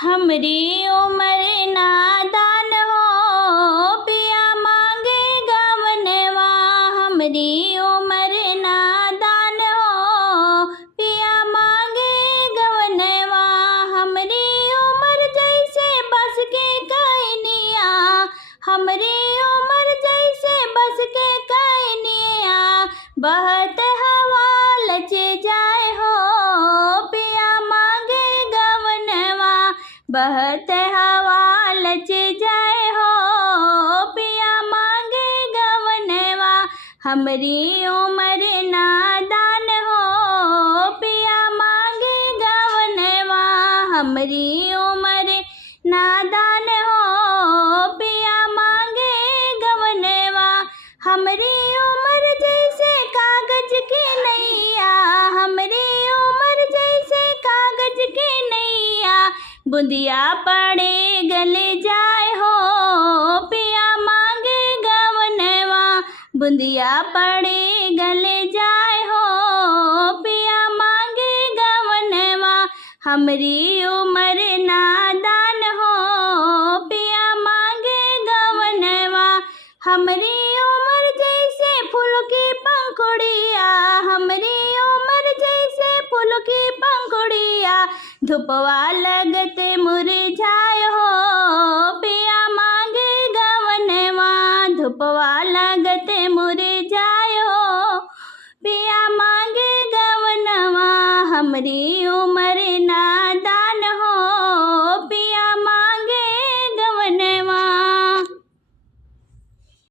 हमरी उमर नादान हो पिया मांगे गवनवा। हमरी उमर नादान हो पिया मांगे गवनवा। हमरी उमर जैसे बस के कहनिया। हमरी उमर जैसे बस के कहनिया। बहत हवा लच जाए हो पिया मांगे गवनवा। बहत हवा लच जाए हो पिया मांगे गवनवा। हमरी उमर नादान हो पिया मांगे गवनवा। हमरी उमर नादान हो पिया मांगे गवनवा। हमरी उमर जैसे कागज की नैया। हमरी उमर जैसे कागज की नैया। बुंदिया पड़े गले जाए हो पिया मांगे गवनवा। बुंदिया पड़े गले जाए हो पिया मांगे गवनवा। हमरी उमर नादान हो पिया मांगे गवनवा। हमरी उमर जैसे फूल की पंखुड़िया। हमरी उमर जैसे फूल की पंखुड़िया। धूपवा लगते मुरझाए हो पिया मांगे गवनवा। धूपवा लगते मुरझाए हो पिया मांगे गवनवा। हमरी उमर ना